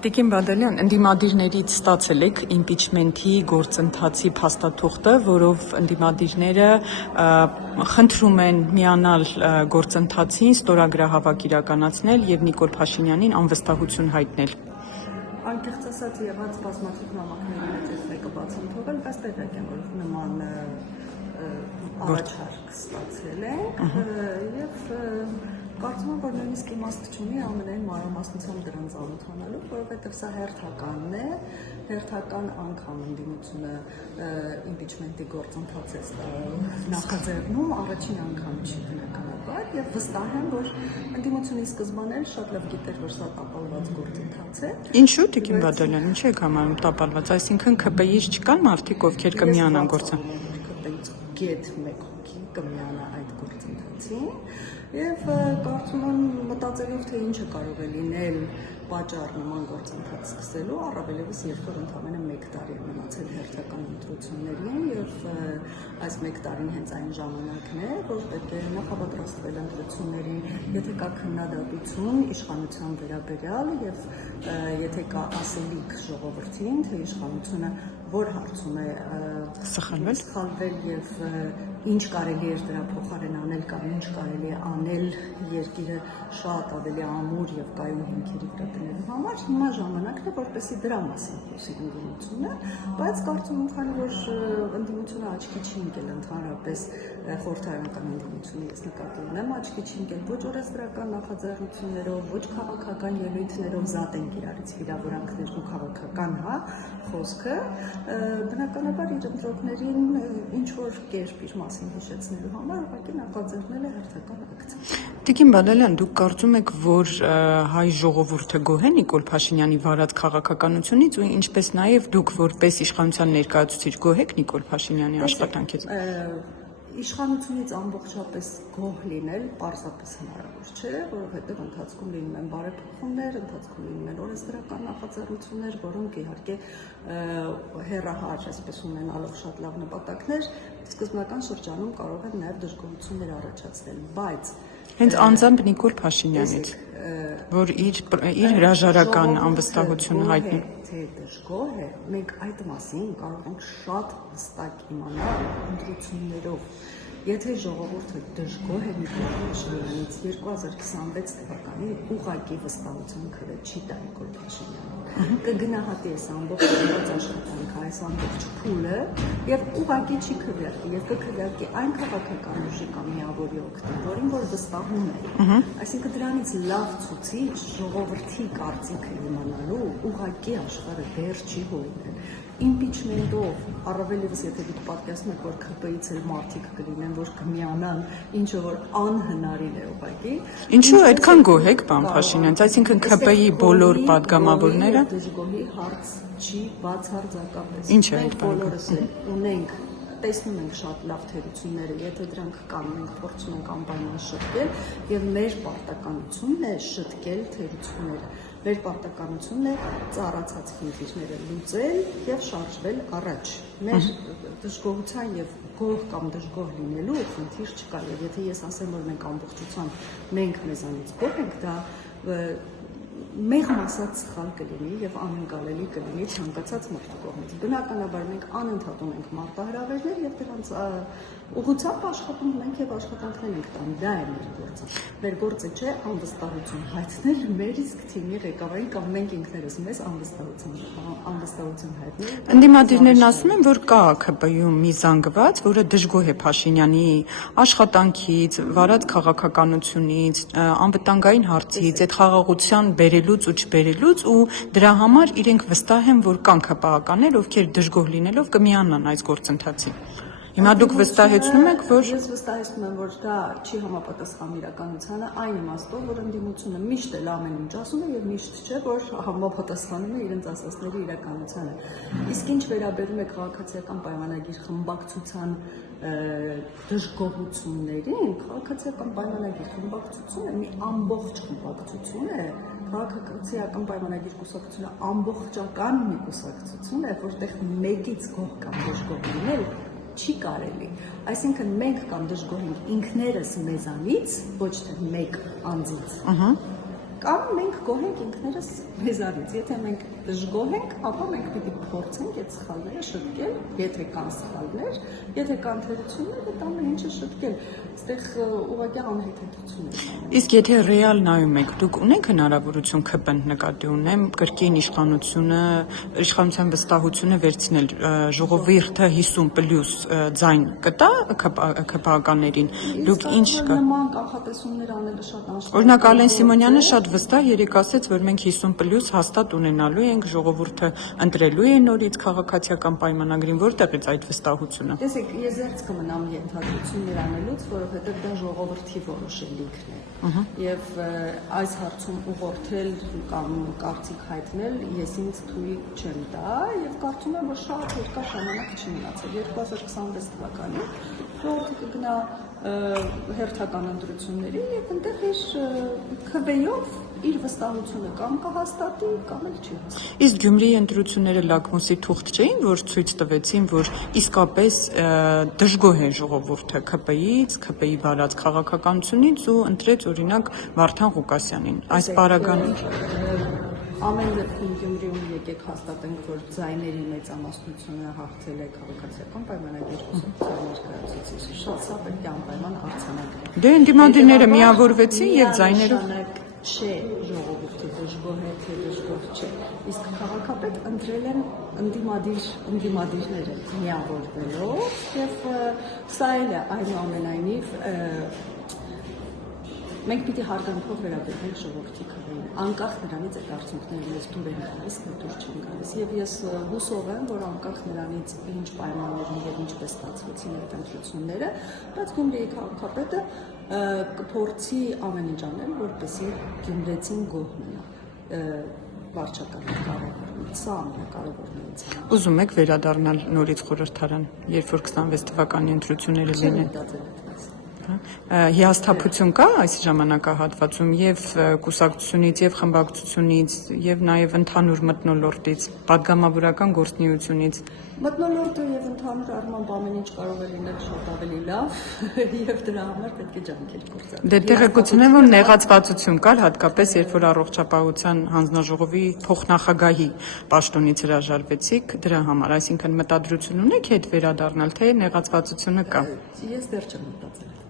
Տիկին Բադալյան, ընդդիմադիրներից ստացել եք իմպիչմենթի գործընթացի փաստաթուղթը, որով ընդդիմադիրները խնդրում են միանալ գործընթացին, ստորագրահավաք իրականացնել եւ Նիկոլ Փաշինյանին անվստահություն հայտնել։ Անկեղծ ասած եղած բազմաթիվ նամակների մեջ մեկը բացում թողել, բայց տեղյակ եմ, որ նման առաջարկ ստացել ենք եւ կարծում եմ, որ նույնիսկ իմաստ չունի ամենայն մանրամասնությամբ դրան ծանոթանալու, որովհետև սա հերթականն է, հերթական անգամ ընդդիմությունը իմպիչմենտի գործընթաց է նախաձեռնում, առաջին անգամ չի բնականաբար եւ վստահ եմ, որ ընդդիմությունի սկզբան էլ շատ լավ գիտեր, որ սա տապալված գործընթաց է։ Ինչու Տիկին Բադալյան, ինչ եք համարում տապալված, այսինքն ԿՊ-ից չկան մարդիկ, ովքեր կմիանան գործընթացին։ ԿՊ-ից գեթ մեկ հոգի կմիանա այդ գործընթացին եւ կարծում եմ մտածելով թե ինչը կարող է լինել պատճառ նման գործընթաց սկսելու, առավելևս երբ որ ընդամենը 1 տարի է մնացել հերթական ընտրություններին եւ այս 1 տարին հենց այն ժամանակն է, որ պետք է նախապատրաստվել ընտրություններին, եթե կա քննադատություն իշխանության վերաբերյալ եւ եթե կա ասելիք ժողովրդին, թե իշխանությունը որ հարցում է սխալվել եւ ինչ կարելի է դրա փոխարեն անել կամ ինչ կարելի է անել երկիրը շատ ավելի ամուր եւ կայուն հիմքերի վրա դնելու համար, հիմա ժամանակն է որպեսզի դրա մասին խոսի ընդդիմությունը, բայց կարծում եմ, քանի որ ընդդիմությունը աչքի չի ընկել ընդհանրապես խորհրդարանական ընդդիմությունը, ես նկատի ունեմ, աչքի չի ընկել ոչ օրենսդրական նախաձեռնություններով, ոչ քաղաքական ելույթներով, զատ են իրարից վիրավորանքներն ու քաղաքական խոսքը, բնականաբար իր ընտրողներին ինչ որ կերպ իր մասին հիշեցնելու համար ուղղակի նախաձեռնել է հերթական ակցիա։ Տիկին Բադալյան, դուք կարծում եք, որ հայ ժողովուրդը գոհ է Նիկոլ Փաշինյանի վարած քաղաքականությունից ու ինչպես նաև դուք որպես իշխանության ներկայացուցիչ գոհ եք Նիկոլ Փաշինյանի աշխատանքից։ Իշխանությունից ամբողջապես գոհ լինել պարզապես հնարավոր չէ, որովհետև ընթացքում լինում են բարեփոխումներ, ընթացքում լինում են օրենսդրական նախաձեռնություններ, որոնք իհարկե հեռահար, այսպես ունենալով շատ լավ նպատակներ, սկզբնական շրջանում կարող են նաև դժգոհություններ առաջացնել, բայց հենց անձամբ Նիկոլ Փաշինյանից, որ իր հրաժարական անվստահությունը հայտնի։ Թե դժգոհ է, մենք այդ մասին կարող ենք շատ հստակ իմանալ ընտրություններով։ Եթե ժողովուրդը դժգոհ է Նիկոլ Փաշինյանից 2026 թվականին ուղղակի վստահություն քրե չի տա Նիկոլ Փաշինյանին։ Կգնահատի այս ամբողջ աշխատանքը, այս ամբողջ փուլը եւ ուղղակի չի քվեարկի եւ կքվեարկի այն քաղաքական ուժի կամ միավորի օգտին, որին որ վստահում է։ Այսինքն դրանից լավ ցուցիչ ժողովրդի կարծիքը իմանալու ուղղակի աշխարհը դեռ չի հորինել։ Իմպիչմենտով, առավելևս եթե դուք պատկերացնում եք, որ ԿՊ-ից էլ մարդիկ կլինեն, որ կմիանան, ինչը որ անհնարին է ուղղակի։ Ինչու այդքան գոհ եք պարոն Փաշինյանից, այսինքն ԿՊ-ի բոլոր падգամավորները Դժգոհի հարց չի բացարձակապես։ Ինչ է այդ բոլորս ունենք տեսնում ենք շատ լավ թերությունները, եթե դրանք կան, մենք փորձում ենք անպայման շտկել եւ մեր պարտականությունն է շտկել թերությունները։ Մեր պարտականությունն է ծառացած խնդիրները լուծել եւ շարժվել առաջ։ Մեր դժգոհության եւ գոհ կամ դժգոհ լինելու խնդիր չկա եւ եթե ես ասեմ, որ մենք ամբողջությամբ մենք մեզանից գոհ ենք, դա մեղմ ասած սխալ կլինի եւ անընկալելի կլինի ցանկացած մարդու կողմից։ Բնականաբար մենք անընդհատ ունենք մարտահրավերներ եւ դրանց ուղղությամբ աշխատում ենք եւ աշխատանքներ ենք տանում։ Դա է մեր գործը։ Մեր գործը չէ անվստահություն հայտնել մեր իսկ թիմի ղեկավարին կամ մենք ինքներս մեզ անվստահություն հայտնել։ Ընդդիմադիրներն ասում են, որ կա ԿՊ-ում մի զանգված, որը դժգոհ է Փաշինյանի աշխատանքից, վարած քաղաքականությունից, անվտանգային հարցից, այդ խաղաղության բերելուց ու չբերելուց ու դրա համար իրենք վստահ են, որ կան ԿՊ-ականներ, ովքեր դժգոհ լինելով կմիանան այս գործընթացին։ Հիմա դուք վստահեցնում եք, որ ես վստահեցնում եմ, որ դա չի համապատասխանում իրականությանը, այն իմաստով, որ ընդդիմությունը միշտ էլ ամեն ինչ ասում է եւ միշտ չէ, որ համապատասխանում է իրենց ասածների իրականությանը։ Իսկ ինչ վերաբերում է քաղաքացիական պայմանագիր խմբակցության դժգոհություններին, քաղաքացիական պայմանագիր խմբակցությունը մի ամբողջ խմբակցություն է, քաղաքացիական պայմանագիր կուսակցությունը ամբողջական մի կուսակցություն է, որտեղ մեկից գոհ կամ դժգոհ լինել չի կարելի։ Այսինքն մենք կամ դժգոհ ենք ինքներս մեզանից, ոչ թե մեկ անձից։ Կամ մենք գոհենք ինքներս մեզանից։ Եթե մենք դժգոհ ենք, ապա մենք պիտի փորձենք այդ սխալները շտկել, եթե կան սխալներ, եթե կան թերություններ, այդ ամեն ինչը շտկել։ Այստեղ ուղղակի անհեթեթություն է։ Իսկ եթե ռեալ նայում եք, դուք ունեք հնարավորություն ԿՊ-ն նկատի ունեմ կրկին իշխանության վստահությունը վերցնել ժողովուրդը 50+ ձայն կտա ԿՊ-ականներին։ Դուք ինչ կա։ Նման կանխատեսումներ անելը շատ անշտապ։ Օրինակ Ալեն Սիմոնյանը շատ վստահ երեք ասեց, որ մենք 50+ հաստատ ունենալու ենք, ժողովուրդը ընտրելու է նորից քաղաքացիական պայմանագրին, որտեղից այդ վստահությունը։ Տեսեք, ես զերծ կմնամ ենթադրություններ անելուց, որովհետև դա ժողովրդի որոշելիքն է։ Եվ այս հարցում ուղղորդել կամ կարծիք հայտնել ես ինձ թույլ չեմ տա եւ կարծում եմ, որ շատ երկար ժամանակ չի մնացել 2026 թվականին ժողովուրդը կգնա հերթական ընտրությունների եւ այնտեղ իր քվեով իր վստահությունը կամ կհաստատի կամ էլ չի հաստատի։ Իսկ Գյումրիի ընտրությունները լակմուսի թուղթ չէին, որ ցույց տվեցին, որ իսկապես դժգոհ է ժողովուրդը ԿՊ-ից, ԿՊ-ի վարած քաղաքականությունից ու ընտրեց օրինակ Վարդան Ղուկասյանին։ Այս պարագան ամեն դեպքում Գյումրիում եկեք հաստատենք, որ ձայների մեծամասնությունը հաղթել է քաղաքացիական պայմանագրի ներկայացուցիչը։ Շատ սա պետք է անպայման արձանագրել։ Դե ընդդիմադիրները միավորվեցին եւ ձայներով չէ ժողովրդի դժգոհ է թե դժգոհ չէ։ Իսկ քաղաքապետ ընտրել են ընդդիմադիրները միավորվելով եւ սա էլ է այնուամենայնիվ մենք պիտի հարգանքով վերաբերենք ժողովրդի քվեին, անկախ նրանից այդ արդյունքները մեզ դուր են գալիս, թե դուր չեն գալիս։ Եվ ես հուսով եմ, որ անկախ նրանից ինչ պայմաններում եւ ինչպես ստացվեցին այդ ընտրությունները, բայց Գյումրիի քաղաքապետը կփորձի ամեն ինչ անել, որպեսզի գյումրեցին գոհ մնա վարչակարգի կառավարումից։ Սա ամենակարևորն է։ Ուզում եք վերադառնալ նորից խորհրդարան, երբ որ 26 թվականի ընտրությունները լինեն։ Հիասթափություն կա այս ժամանակահատվածում եւ կուսակցությունից եւ խմբակցությունից եւ նաեւ ընդհանուր մթնոլորտից, падգամավորական գործունեությունից։ Մթնոլորտը եւ ընդհանուր առմամբ ամեն ինչ կարող է լինել շատ ավելի լավ եւ դրա համար պետք է ջանքեր գործել։ Դե տեղեկությունեմ, որ նեղացվածություն կար, հատկապես երբ որ առողջապահության հանձնաժողովի փոխնախագահի պաշտոնից հրաժարվեցիք դրա համար, այսինքն մտադրություն ունեք հետ վերադառնալ, թե նեղացվածությունը կա։ Ես դեռ չեմ մտածել։